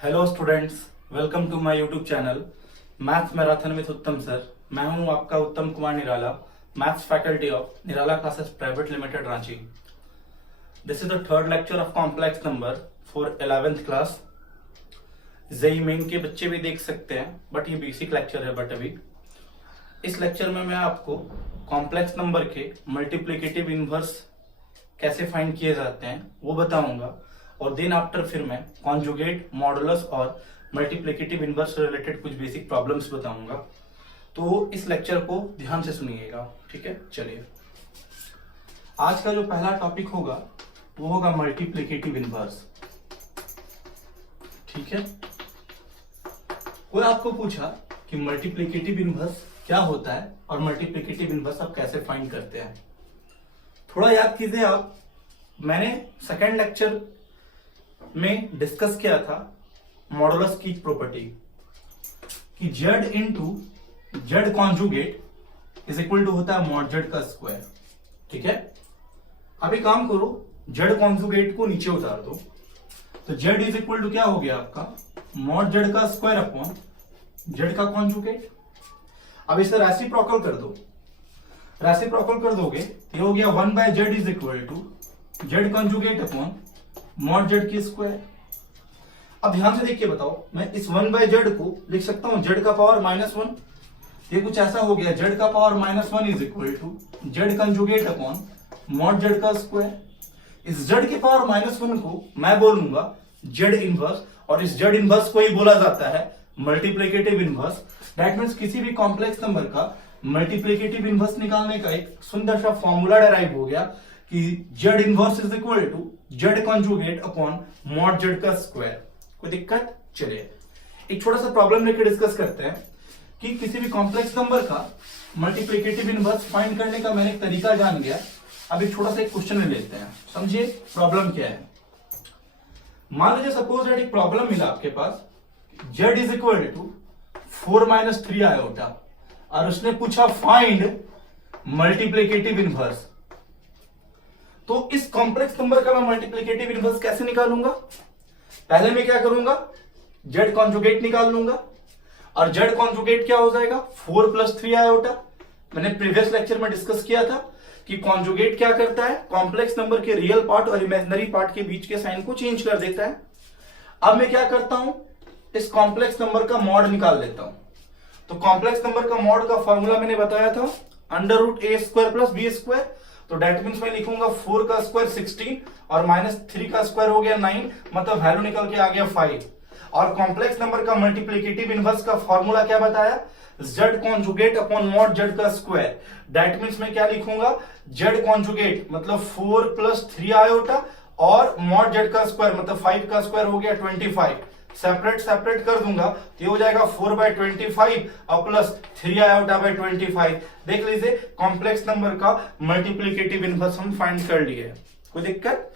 Hello students, welcome to my YouTube channel maths marathon with Uttam sir. मैं हूं आपका Uttam Kumar Nirala, maths faculty of Nirala classes private limited Ranchi. This is the third lecture of complex number for 11th class. JEE main के बच्चे भी देख सकते हैं, but ये बेसिक लेक्चर है। बट अभी इस लेक्चर में मैं आपको कॉम्प्लेक्स नंबर के मल्टीप्लिकेटिव इनवर्स कैसे फाइंड किए जाते हैं वो बताऊंगा, और देन आफ्टर फिर मैं कॉन्जुगेट, मॉडुलस और मल्टीप्लिकेटिव इनवर्स से रिलेटेड कुछ बेसिक प्रॉब्लम्स बताऊंगा। तो इस लेक्चर को ध्यान से सुनिएगा, ठीक है। चलिए, आज का जो पहला टॉपिक होगा वो होगा मल्टीप्लिकेटिव इनवर्स, ठीक है। कोई आपको पूछा कि मल्टीप्लिकेटिव इनवर्स क्या होता है और मल्टीप्लिकेटिव इनवर्स आप कैसे फाइंड करते हैं। थोड़ा याद कीजिए आप, मैंने सेकेंड लेक्चर में डिस्कस किया था मॉडुलस की प्रॉपर्टी कि z into Z conjugate is equal to होता है मॉड जेड का स्क्वायर, ठीक है। अभी काम करो, जेड कॉन्जुगेट को नीचे उतार दो, तो z इज इक्वल टू क्या हो गया आपका मॉड जेड का स्क्वायर अपॉन जेड का कॉन्जुगेट। अब इसे रेसिप्रोकल कर दो, रेसिप्रोकल कर दोगे ये हो गया 1/z is equal to z conjugate upon mod z की स्क्वायर। अब ध्यान से देखिए, बताओ, मैं इस 1/z को लिख सकता हूं z का पावर -1। ये कुछ ऐसा हो गया, z का power -1 is equal to z conjugate upon mod z का स्क्वायर। इस z के पावर -1 को मैं बोलूंगा z इनवर्स, और इस z इनवर्स को ही बोला जाता है मल्टीप्लिकेटिव इनवर्स। दैट मीन्स किसी भी कॉम्प्लेक्स नंबर का मल्टीप्लिकेटिव इनवर्स निकालने का एक सुंदर सा फॉर्मूला डेराइव हो गया कि z inverse is equal to z conjugate upon mod z का स्क्वायर। कोई दिक्कत? चलिए एक छोटा सा प्रॉब्लम लेकर डिस्कस करते हैं कि किसी भी कॉम्प्लेक्स नंबर का मल्टीप्लिकेटिव इनवर्स फाइंड करने का मैंने एक तरीका जान गया। अब एक छोटा सा एक क्वेश्चन ले लेते हैं, समझिए प्रॉब्लम क्या है। मान लीजिए सपोज एक प्रॉब्लम मिला आपके पास, z is equal to 4 - 3 iota, और उसने पूछा फाइंड मल्टीप्लिकेटिव इनवर्स। तो इस कॉम्प्लेक्स नंबर का मैं मल्टीप्लिकेटिव इनवर्स कैसे निकालूंगा? पहले मैं क्या करूंगा, जेड कॉन्जुगेट निकाल लूंगा, और जेड कॉन्जुगेट क्या हो जाएगा 4 + 3 आयोटा। मैंने प्रीवियस लेक्चर में डिस्कस किया था कि कॉन्जुगेट क्या करता है, कॉम्प्लेक्स नंबर के रियल पार्ट और इमेजिनरी पार्ट के बीच के साइन को चेंज कर देता है। अब मैं क्या करता हूं, इस कॉम्प्लेक्स नंबर का मॉड निकाल लेता हूं। तो कॉम्प्लेक्स नंबर का मॉड का फॉर्मूला मैंने बताया था √a² + b²। तो डेट मीन्स मैं लिखूंगा 4 का स्क्वायर 16 और -3 का स्क्वायर हो गया 9, मतलब वैल्यू निकल के आ गया 5। और कॉम्प्लेक्स नंबर का मल्टीप्लिकेटिव इनवर्स का फॉर्मूला क्या बताया, z conjugate upon mod z का स्क्वायर। डेट मीन्स मैं क्या लिखूंगा, z कॉन्जुगेट मतलब 4 + 3 आयोटा और मॉड जेड का स्क्वायर मतलब 5 का स्क्वायर हो गया 25। सेपरेट सेपरेट कर दूंगा तो ये हो जाएगा 4/25 और प्लस 3 आयोटा बाय 25। देख लीजिए, कॉम्प्लेक्स नंबर का मल्टीप्लिकेटिव इनवर्स हम फाइंड कर लिए। कोई दिक्कत?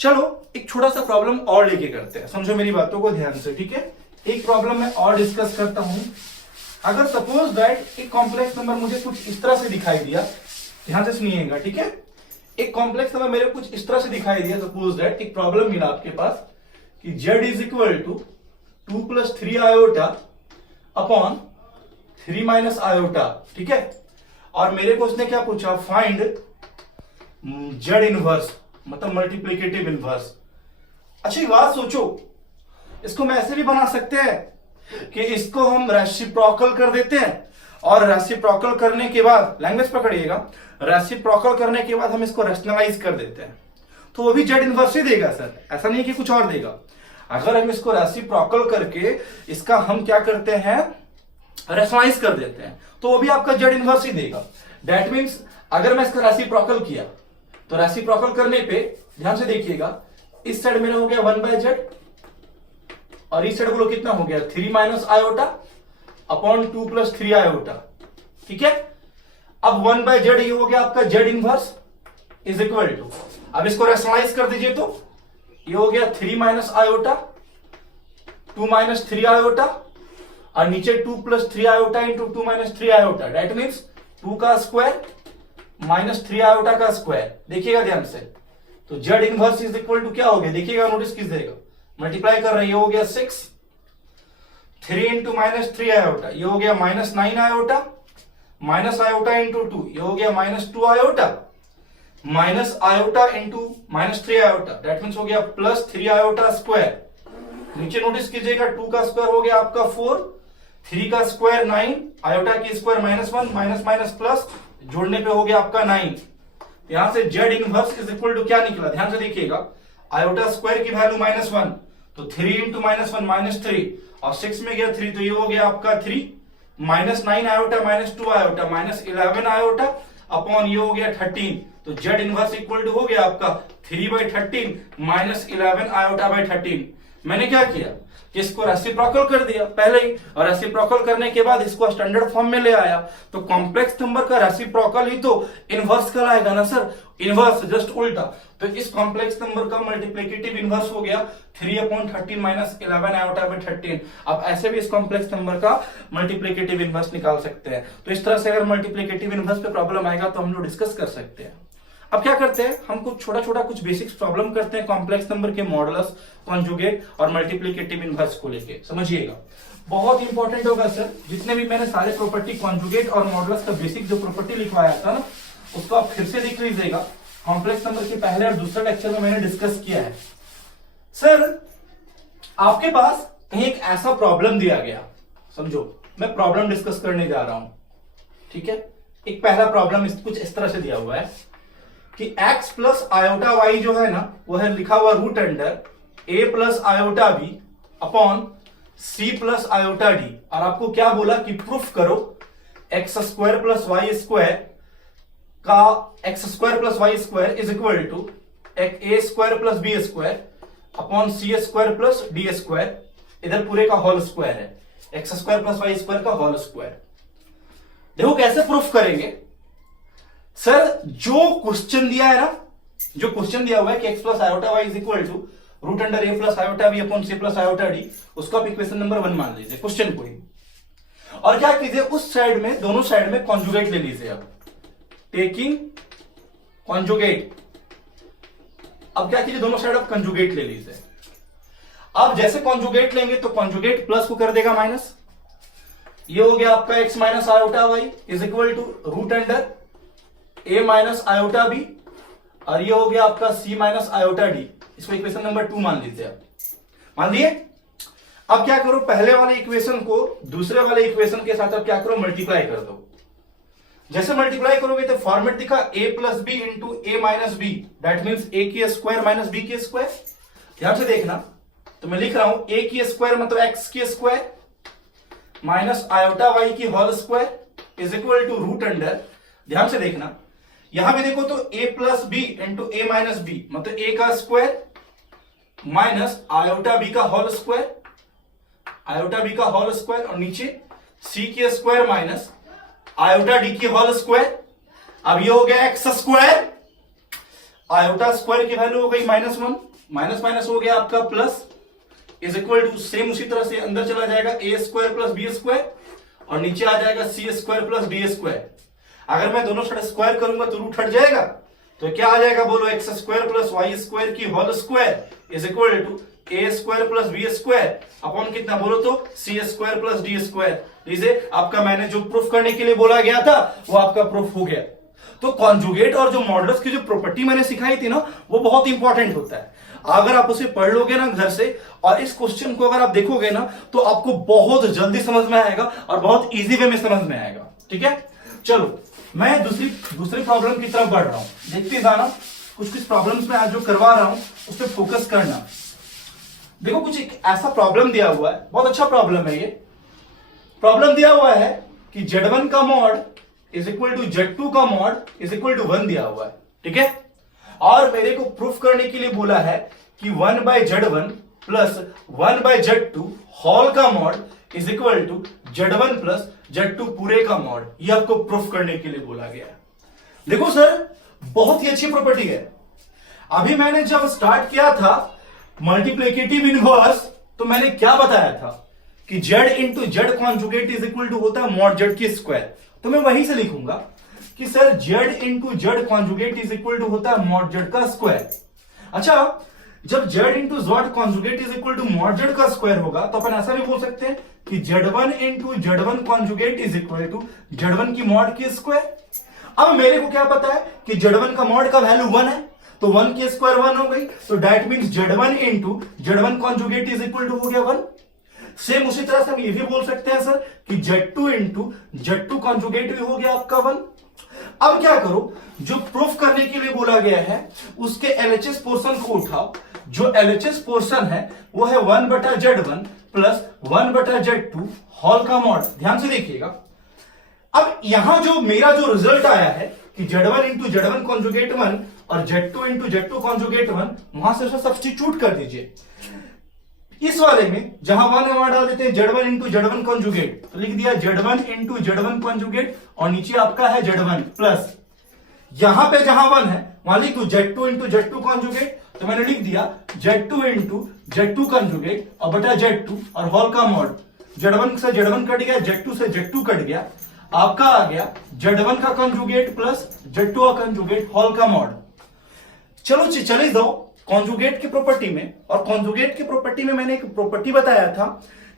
चलो एक छोटा सा प्रॉब्लम और लेके करते हैं, समझो मेरी बातों को ध्यान से, ठीक है। एक प्रॉब्लम मैं और डिस्कस करता हूं। अगर सपोज दैट एक कॉम्प्लेक्स नंबर मुझे कुछ इस तरह से दिखाई दिया, ध्यान से सुनिएगा, ठीक है। एक कॉम्प्लेक्स नंबर मेरे कुछ इस तरह से दिखाई दिया, सपोज दैट एक प्रॉब्लम मिला आपके पास कि z is equal to 2 + 3 iota upon 3 - iota, ठीक है। और मेरे को उसने क्या पूछा, फाइंड z इनवर्स मतलब मल्टीप्लिकेटिव इनवर्स। अच्छा एक बात सोचो, इसको मैं ऐसे भी बना सकते हैं कि इसको हम रेसिप्रोकल कर देते हैं, और रेसिप्रोकल करने के बाद, लैंग्वेज पकड़िएगा, रेसिप्रोकल करने के बाद हम इसको रैशनलाइज कर देते हैं, तो वो भी जेड इनवर्स ही देगा सर, ऐसा नहीं कि कुछ और देगा। अगर हम इसको रेसिप्रोकल करके इसका हम क्या करते हैं, रैशनलाइज कर देते हैं, तो वो भी आपका जेड इनवर्स ही देगा। दैट मीन्स अगर मैं इसका रेसिप्रोकल किया तो रेसिप्रोकल करने पे ध्यान से देखिएगा, इस साइड मेरा हो गया 1/z और इस साइड बोलो कितना हो गया 3 - आयोटा अपॉन 2 + 3 आयोटा, ठीक है। अब 1/z ये हो गया आपका z inverse is equal to, अब इसको रैशनलाइज कर दीजिए तो ये हो गया 3 - आयोटा 2 - 3 आयोटा, और नीचे 2 + 3 iota into 2 - 3 iota. That means 2 का स्क्वायर -3 आयोटा का स्क्वायर। देखिएगा ध्यान से, तो z inverse is equal to क्या हो गया, देखिएगा, नोटिस कीजिएगा, मल्टीप्लाई कर रहे हैं, ये हो गया 6, 3 इंटू माइनस 3 आयोटा, ये हो गया minus 9 iota, minus iota into 2, ये हो गया minus 2 iota, minus iota into minus 3 iota, that means हो गया प्लस 3 आयोटा स्क्वायर। नीचे नोटिस कीजिएगा 2 का स्क्वायर हो गया आपका 4, 3 का स्क्वायर 9, आयोटा की स्क्वायर -1, माइनस माइनस प्लस, जोड़ने पे हो गया आपका 9। यहां से z inverse is equal to क्या निकला, ध्यान से देखिएगा, आयोटा स्क्वायर की वैल्यू -1, तो 3 इंटू -1 -3, और 6 में गया 3, तो ये हो गया आपका 3, -9 आयोटा -2 आयोटा -11 आयोटा अपॉन ये हो गया 13, तो जेड इनवर्स इक्वल टू हो गया आपका 3/13 -11 आयोटा बाय 13। मैंने क्या किया कि इसको रेसिप्रोकल कर दिया पहले ही, और रेसिप्रोकल करने के बाद इसको स्टैंडर्ड फॉर्म में ले आया, तो कॉम्प्लेक्स नंबर का रेसिप्रोकल ही तो इनवर्स कहलाएगा ना सर, इनवर्स जस्ट उल्टा। तो इस कॉम्प्लेक्स नंबर का मल्टीप्लिकेटिव इनवर्स हो गया 3/13 -11 आयोटा बाय 13। अब ऐसे भी इस कॉम्प्लेक्स नंबर का मल्टीप्लिकेटिव इनवर्स निकाल सकते हैं। तो इस तरह से अगर मल्टीप्लिकेटिव इनवर्स पे प्रॉब्लम आएगा तो हम लोग डिस्कस कर सकते हैं। अब क्या करते हैं, हम कुछ छोटा छोटा कुछ बेसिक्स प्रॉब्लम करते हैं कॉम्प्लेक्स नंबर के मॉडुलस, कॉन्जुगेट और मल्टीप्लिकेटिव इनवर्स को लेके, समझिएगा बहुत इंपॉर्टेंट होगा सर। जितने भी मैंने सारे प्रॉपर्टी कॉन्जुगेट और मॉडुलस का बेसिक जो प्रॉपर्टी लिखवाया था ना, उसको आप फिर से देख लीजिएगा। कॉम्प्लेक्स नंबर के पहले और दूसरे लेक्चर में मैंने डिस्कस किया है। सर आपके पास कहीं एक ऐसा प्रॉब्लम दिया गया, समझो मैं प्रॉब्लम डिस्कस करने जा रहा हूं, ठीक है। एक पहला प्रॉब्लम कुछ इस तरह से दिया हुआ है कि x प्लस आयोटा y जो है ना, वो है लिखा हुआ root under a plus iota b upon c plus iota d, और आपको क्या बोला कि प्रूफ करो x square plus Y square का x square plus Y square is equal to a square plus b square upon c square plus d square, इधर पूरे का होल स्क्वायर है, x square plus Y square का whole square. देखो कैसे proof करेंगे sir, जो क्वेश्चन दिया है ना, जो क्वेश्चन दिया हुआ है कि x plus iota y is equal to root under a plus iota b upon c plus iota d, उसको आप इक्वेशन नंबर 1 मान लीजिए क्वेश्चन को ही, और क्या कीजिए उस साइड में, दोनों साइड में कॉन्जुगेट ले लीजिए आप, टेकिंग कॉन्जुगेट। अब क्या कीजिए दोनों साइड आप कॉन्जुगेट ले लीजिए। अब जैसे कॉन्जुगेट लेंगे तो कॉन्जुगेट प्लस को कर देगा माइनस, ये हो गया आपका x minus iota y is equal to root under a minus iota b, और ये हो गया आपका c माइनस आयोटा डी, इसको इक्वेशन नंबर 2 मान लीजिए आप, मान लिए। अब क्या करो, पहले वाले इक्वेशन को दूसरे वाले इक्वेशन के साथ अब क्या करो, मल्टीप्लाई कर दो। जैसे मल्टीप्लाई करोगे तो फॉर्मेट दिखा a plus b into a minus b, that means a की स्क्वायर माइनस b की स्क्वायर। ध्यान से देखना, तो मैं लिख रहा हूं a की स्क्वायर मतलब x की स्क्वायर माइनस आयोटा y की whole square is equal to root under, ध्यान से देखना यहां भी देखो तो a plus b into a minus b मतलब a का स्क्वायर माइनस आयोटा बी का होल स्क्वायर, आयोटा बी का होल स्क्वायर, और नीचे c की स्क्वायर माइनस आयोटा डी की होल स्क्वायर। अब ये हो गया एक्स स्क्वायर, आयोटा स्क्वायर की वैल्यू हो गई -1, माइनस माइनस हो गया आपका plus, is equal to same उसी तरह से अंदर चला जाएगा a square plus B square, और नीचे आ जाएगा c square plus D square. अगर मैं दोनों साइड स्क्वायर करूंगा तो रूट हट जाएगा, तो क्या आ जाएगा बोलो, X square plus Y square की whole square is equal to A square plus B square upon कितना बोलो तो C square plus D square. लीजिए आपका मैंने जो प्रूफ करने के लिए बोला गया था वो आपका प्रूफ हो गया। तो कॉन्जुगेट और जो मॉडुलस की जो प्रॉपर्टी मैंने सिखाई थी ना, वो बहुत इंपॉर्टेंट होता है। अगर आप उसे पढ़ लोगे ना घर से, और इस क्वेश्चन को अगर आप देखोगे ना, तो आपको बहुत जल्दी समझ में आएगा और बहुत इजी वे में समझ में आएगा। ठीक है, चलो मैं दूसरी प्रॉब्लम की तरफ बढ़ रहा हूं, देखते जाना। कुछ कुछ प्रॉब्लम्स में आज जो करवा रहा हूं उस पर फोकस करना। देखो कुछ एक ऐसा प्रॉब्लम दिया हुआ है, बहुत अच्छा प्रॉब्लम है ये। प्रॉब्लम दिया हुआ है कि Z1 का mod is equal to Z2 का मॉड इज इक्वल टू 1 दिया हुआ है। ठीक है, और मेरे को प्रूफ करने के लिए बोला है कि 1/Z1 प्लस 1/Z2 होल का mod is equal to Z1 plus Z2 पूरे का मॉड। ये आपको प्रूफ करने के लिए बोला गया है। देखो सर, बहुत ही अच्छी प्रॉपर्टी है। अभी मैंने जब स्टार्ट किया था मल्टीप्लिकेटिव इनवर्स, तो मैंने क्या बताया था कि Z into Z conjugate is equal to होता है मॉड Z की स्क्वायर। तो मैं वहीं से लिखूंगा कि sir Z into Z conjugate is equal to होता है मॉड Z का स्क्वायर। अच्छा, जब z into z conjugate is equal to mod z का स्क्वायर होगा तो अपन ऐसा भी बोल सकते हैं कि z1 into z1 conjugate is equal to z1 की मॉड के स्क्वायर। अब मेरे को क्या पता है कि z1 का मॉड का वैल्यू 1 है, तो 1 की स्क्वायर 1 हो गई, तो that means z1 into z1 conjugate is equal to हो गया 1। सेम उसी तरह से हम ये भी बोल सकते हैं सर कि z2 इंटू z2 कॉन्जुगेट भी हो गया आपका 1। अब क्या करो, जो प्रूफ करने के लिए बोला गया है उसके एलएचएस पोर्शन को उठाओ। जो एलएचएस पोर्शन है वो है 1/z1 प्लस 1/z2 होल का मॉड। ध्यान से देखिएगा, अब यहां जो मेरा जो रिजल्ट आया है कि z1 इंटू z1 कॉन्जुगेट 1 और z2 इंटू z2 कॉन्जुगेट 1, वहां से उसे सब्स्टिट्यूट कर दीजिए। इस वाले में जहां 1 है वहां डाल देते हैं z1 इंटू z1 कॉन्जुगेट, तो लिख दिया z1 इंटू z1 कॉन्जुगेट और नीचे आपका है z1 प्लस यहां पे जहां 1 है वहां लिख दू z2 इंटू z2 कॉन्जुगेट, तो मैंने लिख दिया z2 इंटू z2 कॉन्जुगेट और बटा z2 और होल का मॉड। z1 से z1 कट गया, z2 से z2 कट गया, आपका आ गया z1 का कॉन्जुगेट प्लस z2 का कॉन्जुगेट होल का मॉड। चलो चले जाओ कॉन्जुगेट की प्रॉपर्टी में, और कॉन्जुगेट की प्रॉपर्टी में मैंने एक प्रॉपर्टी बताया था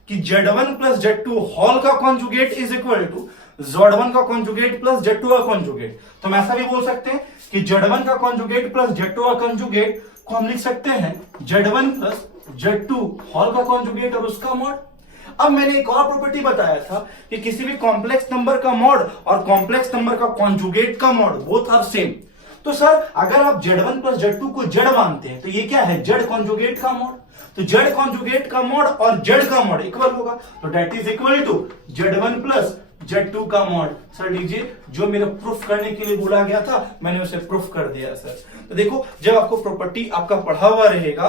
कि z1 प्लस z2 होल का conjugate is equal to z1 का कॉन्जुगेट प्लस z2 का कॉन्जुगेट। तो हम ऐसा भी बोल सकते हैं कि z1 का कॉन्जुगेट प्लस z2 का कॉन्जुगेट को हम लिख सकते हैं z1 प्लस z2 होल का कॉन्जुगेट और उसका मॉड। अब मैंने एक और प्रॉपर्टी बताया था कि किसी भी कॉम्प्लेक्स नंबर का मॉड और कॉम्प्लेक्स नंबर का कॉन्जुगेट का मॉड बोथ आर सेम। तो सर अगर आप z1 प्लस z2 को z मानते हैं तो ये क्या है, z कॉन्जुगेट का मॉड। तो z कॉन्जुगेट का मॉड और z का मॉड इक्वल होगा, तो that is equal to z1 plus z2 का मॉड। सर लीजिए, जो मेरा प्रूफ करने के लिए बोला गया था मैंने उसे प्रूफ कर दिया सर। तो देखो, जब आपको प्रॉपर्टी आपका पढ़ा हुआ रहेगा,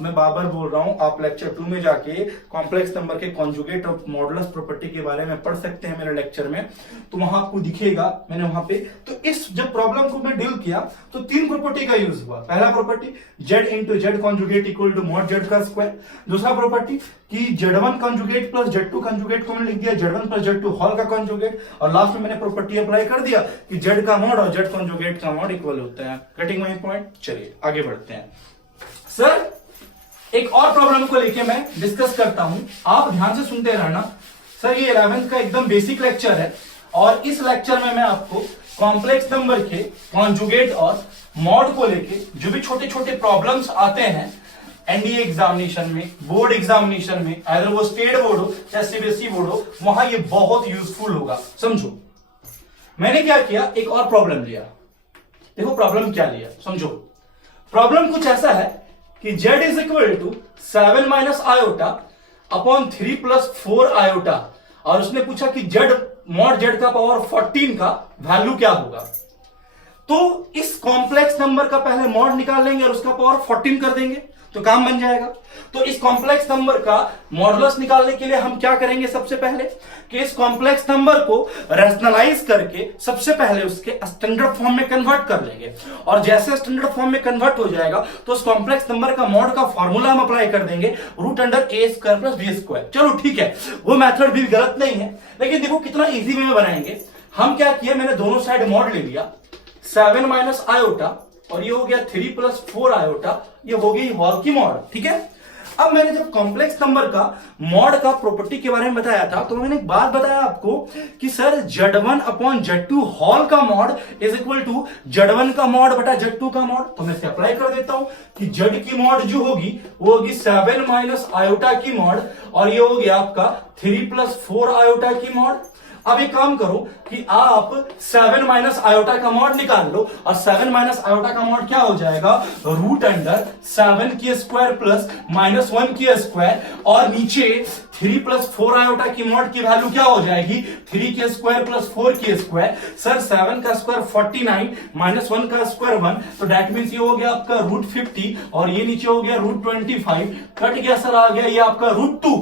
मैं बार बार बोल रहा हूं, आप लेक्चर 2 में जाके कॉम्प्लेक्स नंबर के कॉन्जुगेट और मॉडुलस प्रॉपर्टी के बारे में पढ़ सकते हैं मेरे लेक्चर में, तो वहां आपको दिखेगा मैंने वहां पे। तो इस जब प्रॉब्लम को मैं डील किया तो 3 प्रॉपर्टी का यूज हुआ। पहला property z into z conjugate equal to mod z का स्क्वायर। दूसरा प्रॉपर्टी कि z1 conjugate plus z2 conjugate को मैंने लिख दिया z1 प्लस z2 होल का कॉन्जुगेट, और लास्ट में मैंने प्रॉपर्टी अप्लाई कर दिया कि z का मॉड और z कॉन्जुगेट का मॉड इक्वल होता है। Cutting my point. चलिए आगे बढ़ते हैं। सर एक और प्रॉब्लम को लेके मैं डिस्कस करता हूं, आप ध्यान से सुनते रहना। सर ये 11th का एकदम बेसिक लेक्चर है, और इस लेक्चर में मैं आपको कॉम्प्लेक्स नंबर के कॉन्जुगेट और मॉड को लेके जो भी छोटे छोटे प्रॉब्लम्स आते हैं एनडीए एग्जामिनेशन में, बोर्ड एग्जामिनेशन में, अगर वो स्टेट बोर्ड हो या सीबीएसई बोर्ड हो, वहां ये बहुत यूजफुल होगा। समझो मैंने क्या किया, एक और प्रॉब्लम लिया। देखो प्रॉब्लम क्या लिया, समझो। प्रॉब्लम कुछ ऐसा है कि z is equal to 7 minus iota upon 3 plus 4 iota, और उसने पूछा कि z मॉड z का पावर 14 का वैल्यू क्या होगा। तो इस कॉम्प्लेक्स नंबर का पहले मॉड निकाल लेंगे और उसका पावर 14 कर देंगे तो काम बन जाएगा। तो इस कॉम्प्लेक्स नंबर का मॉडुलस निकालने के लिए हम क्या करेंगे, सबसे पहले कि इस कॉम्प्लेक्स नंबर को रैशनलाइज करके सबसे पहले उसके स्टैंडर्ड फॉर्म में कन्वर्ट कर लेंगे, और जैसे स्टैंडर्ड फॉर्म में कन्वर्ट हो जाएगा तो उस कॉम्प्लेक्स नंबर का मॉड का फॉर्मूला हम अप्लाई कर देंगे, root under a square plus b square. चलो ठीक है, वो मेथड भी गलत नहीं है, लेकिन देखो कितना इजी वे में बनाएंगे। हम क्या किया, मैंने दोनों साइड मॉड ले लिया, 7 माइनस आयोटा और ये हो गया 3 प्लस 4 आयोटा, ये हो गई होल की मॉड। ठीक है, अब मैंने जब कॉम्प्लेक्स नंबर का मॉड का प्रॉपर्टी के बारे में बताया था तो मैंने एक बात बताया आपको कि sir z1 upon z2 whole का mod is equal to z1 का मॉड बटा z2 का मॉड। तो मैं इसे अप्लाई कर देता हूं कि z की मॉड जो होगी वो होगी 7 माइनस आयोटा की मॉड, और ये हो गया आपका 3 प्लस 4 आयोटा की मॉड। अब एक काम करो कि आप 7 माइनस आयोटा का मॉड निकाल लो, और 7 माइनस आयोटा का मॉड क्या हो जाएगा, रूट अंडर 7 की स्क्वायर प्लस -1 की स्क्वायर, और नीचे 3 प्लस 4 आयोटा की मॉड की वैल्यू क्या हो जाएगी, 3 की स्क्वायर प्लस 4 की स्क्वायर। सर 7 का स्क्वायर 49 -1 का स्क्वायर 1, तो दैट मींस ये हो गया आपका रूट 50, और ये नीचे हो गया रूट 25, कट गया सर, आ गया ये आपका रूट 2।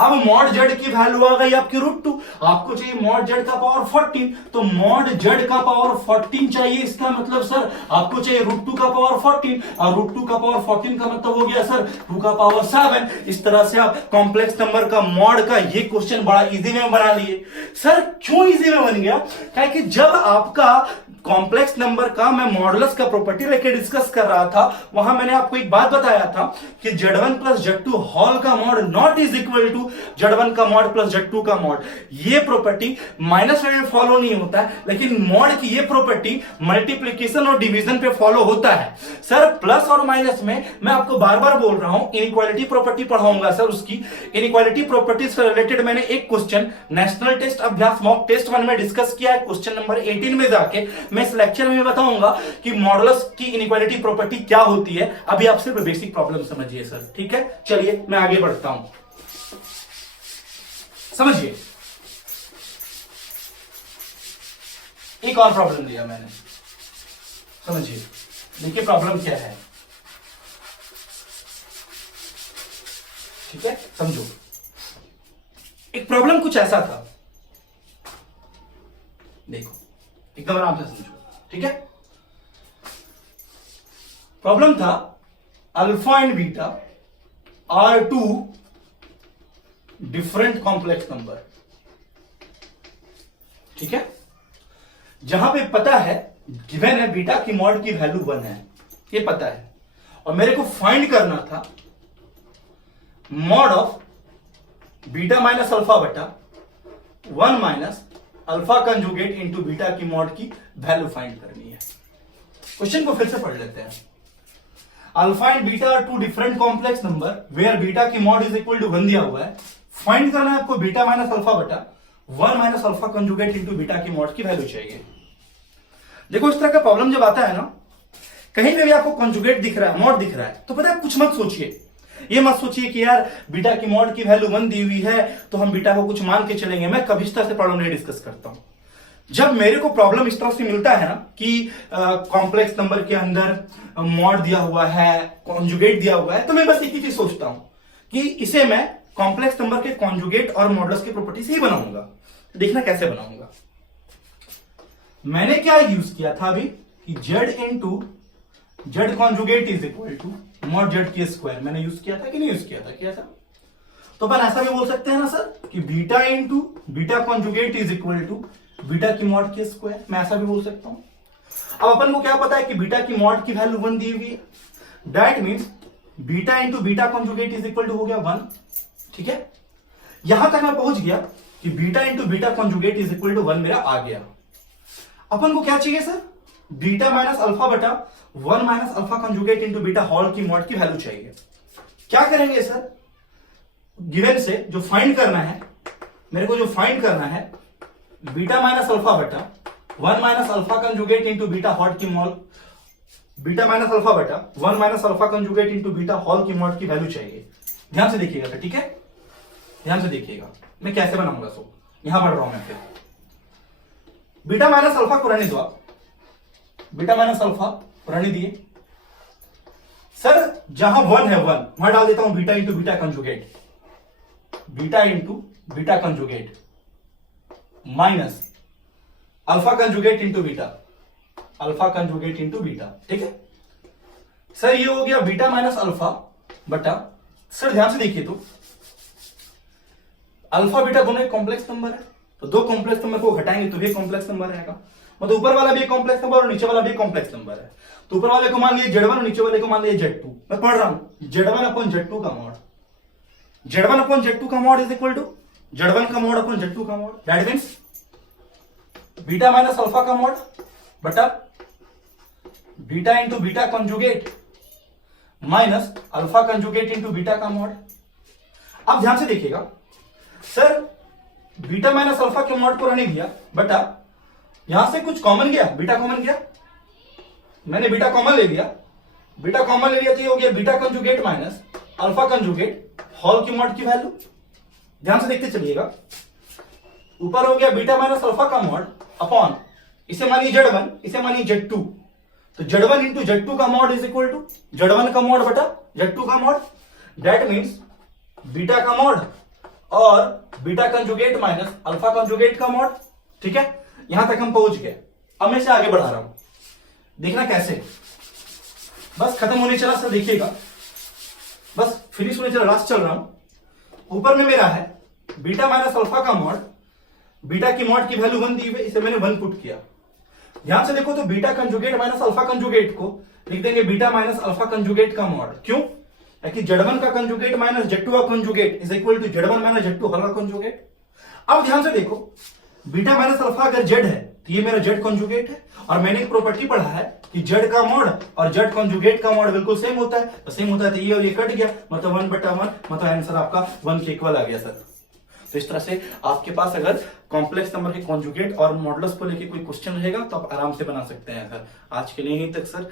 अब मॉड z की वैल्यू आ गई आपकी रूट 2, आपको चाहिए मॉड z का पावर 14, तो मॉड z का पावर 14 चाहिए। इसका मतलब सर आपको चाहिए रूट 2 का पावर 14, और रूट 2 का पावर 14 का मतलब हो गया सर 2 का पावर 7। इस तरह से आप कॉम्प्लेक्स नंबर का मॉड का ये क्वेश्चन बड़ा इजी में बना लिए। सर क्यों इजी में बन गया, क्या कि जब आपका कॉम्प्लेक्स नंबर का मैं मॉडुलस का प्रॉपर्टी लेके डिस्कस कर रहा था, वहां मैंने आपको एक बात बताया था कि Z1 प्लस Z2 होल का mod not is equal to Z1 का मॉड प्लस Z2 का मॉड। ये प्रॉपर्टी माइनस में फॉलो नहीं होता है, लेकिन मॉड की ये प्रॉपर्टी मल्टीप्लीकेशन और डिवीजन पे फॉलो होता है। सर प्लस और माइनस में मैं आपको बार बार बोल रहा हूं, इनइक्वालिटी प्रॉपर्टी पढ़ाऊंगा सर। उसकी इनइक्वालिटी प्रॉपर्टी से रिलेटेड मैंने एक क्वेश्चन नेशनल टेस्ट अभ्यास मॉक टेस्ट 1 में डिस्कस किया है। क्वेश्चन नंबर 18 में जाके मैं इस लेक्चर में बताऊंगा कि मॉडुलस की इनइक्वालिटी प्रॉपर्टी क्या होती है। अभी आप सिर्फ बेसिक प्रॉब्लम समझिए सर, ठीक है। चलिए मैं आगे बढ़ता हूं, समझिए। एक और प्रॉब्लम लिया मैंने, समझिए। देखिए प्रॉब्लम क्या है, ठीक है, समझो। एक प्रॉब्लम कुछ ऐसा था, देखो एकदम आराम से समझो, ठीक है। प्रॉब्लम था alpha and beta are two different complex number, ठीक है। जहां पे पता है गिवन है बीटा की मॉड की वैल्यू 1 है, ये पता है, और मेरे को फाइंड करना था mod of beta minus alpha बटा 1 minus alpha conjugate into beta की मॉड की वैल्यू फाइंड करनी है। क्वेश्चन को फिर से पढ़ लेते हैं। Alpha and beta are two different complex number where beta की मॉड इज इक्वल टू 1 दिया हुआ है। फाइंड करना है आपको बीटा माइनस अल्फा बटा 1 minus alpha conjugate into beta की मॉड की वैल्यू चाहिए। देखो इस तरह का प्रॉब्लम जब आता है ना, कहीं पे भी आपको कंजुगेट दिख रहा है, मॉड दिख रहा है, तो पता है कुछ मत सोचिए। ये मत सोचिए कि यार बीटा की मॉड की वैल्यू 1 दी हुई है तो हम बीटा को कुछ मान के चलेंगे। मैं कभी इस तरह से प्रॉब्लम नहीं डिस्कस करता हूं। जब मेरे को प्रॉब्लम इस तरह से मिलता है ना कि कॉम्प्लेक्स नंबर के अंदर मॉड दिया हुआ है, कॉन्जुगेट दिया हुआ है, तो मैं बस एक ही चीज सोचता हूं कि इसे मैं कॉम्प्लेक्स नंबर के कॉन्जुगेट और मॉडुलस की प्रॉपर्टी से ही बनाऊंगा। देखना कैसे बनाऊंगा। मैंने क्या यूज किया था अभी कि z into Z conjugate is equal to mod z के स्क्वायर। मैंने यूज किया था कि नहीं यूज किया था? किया था। तो अपन ऐसा भी बोल सकते हैं ना सर कि beta into beta conjugate is equal to beta की मॉड के स्क्वायर। मैं ऐसा भी बोल सकता हूं। अब अपन को क्या पता है कि बीटा की मॉड की वैल्यू 1 दी हुई है, that means beta into beta conjugate is equal to हो गया 1, ठीक है। यहां तक मैं पहुंच गया कि beta into beta conjugate is equal to 1 मेरा आ गया। अपन को क्या चाहिए सर? बीटा माइनस अल्फा बटा 1 minus alpha conjugate into beta whole की मॉड की वैल्यू चाहिए। क्या करेंगे सर? गिवन से जो फाइंड करना है, मेरे को जो फाइंड करना है बीटा माइनस अल्फा बटा 1 minus alpha conjugate into beta हॉट की मॉड, बीटा माइनस अल्फा बटा 1 minus alpha conjugate into beta whole की मॉड की वैल्यू चाहिए। ध्यान से देखिएगा सर, ठीक है, ध्यान से देखिएगा मैं कैसे बनाऊंगा। सो यहां बढ़ रहा हूं मैं। फिर बीटा माइनस अल्फा को रहने दो आप, बीटा माइनस अल्फा रहने दिए सर। जहां 1 है 1 वहां डाल देता हूं beta into beta conjugate, beta into beta conjugate minus alpha conjugate into beta, alpha conjugate into beta, ठीक है सर। ये हो गया बीटा माइनस अल्फा बटा, सर ध्यान से देखिए तो अल्फा बीटा दोनों एक कॉम्प्लेक्स नंबर है, तो दो कॉम्प्लेक्स नंबर को घटाएंगे तो भी कॉम्प्लेक्स नंबर रहेगा। मतलब ऊपर वाला भी एक कॉम्प्लेक्स नंबर और नीचे वाला भी एक कॉम्प्लेक्स नंबर है। तो ऊपर वाले को मान लिया Z1 और नीचे वाले को मान लिया Z2। मैं पढ़ रहा हूं Z1 अपॉन Z2 का मॉड, Z1 अपॉन Z2 का mod is equal to Z1 का मॉड अपॉन Z2 का mod. That means beta minus alpha का मॉड बटा beta into beta conjugate minus alpha conjugate into beta का mod. अब ध्यान से देखिएगा सर, बीटा माइनस अल्फा के मॉड को रहने दिया बटा यहां से कुछ कॉमन गया, बीटा कॉमन गया, मैंने बीटा कॉमन ले लिया, बीटा कॉमन ले लिया तो ये हो गया beta conjugate minus alpha conjugate whole की मॉड की वैल्यू। ध्यान से देखते चलिएगा, ऊपर हो गया बीटा माइनस अल्फा का मॉड अपॉन इसे मानिए Z1, इसे मानिए Z2, तो Z1 इंटू Z2 का mod is equal to Z1 का मॉड बटा Z2 का मॉड। दैट मीन्स बीटा का मॉड और beta conjugate minus alpha conjugate का मॉड, ठीक है। यहां तक हम पहुंच गए। अब मैं इसे आगे बढ़ा रहा हूं, देखना कैसे, बस खत्म होने चला सर, देखिएगा बस फिनिश होने चला, लास्ट चल रहा हूं। ऊपर में मेरा है बीटा माइनस अल्फा का मॉड, बीटा की मॉड की वैल्यू 1 दी हुई, इसे मैंने 1 पुट किया। ध्यान से देखो तो beta conjugate minus alpha conjugate को लिख देंगे बीटा माइनस अल्फा कंजुगेट का मॉड। क्यों? कि Z1 का कंजुगेट माइनस Z2 का conjugate is equal to Z1 minus Z2 का कंजुगेट। अब ध्यान से देखो बीटा माइनस अल्फा अगर Z है तो ये मेरा Z कंजुगेट है, और मैंने एक प्रॉपर्टी पढ़ा है कि Z का मॉड और Z कंजुगेट का मॉड बिल्कुल सेम होता है, तो सेम होता है तो ये और ये कट गया, मतलब 1/1, मतलब आंसर आपका 1 के इक्वल आ गया सर। तो इस तरह से आपके पास अगर कॉम्प्लेक्स नंबर के कॉन्जुगेट और मॉडुलस को लेके कोई क्वेश्चन रहेगा तो आप आराम से बना सकते हैं सर। आज के लिए यहीं तक सर।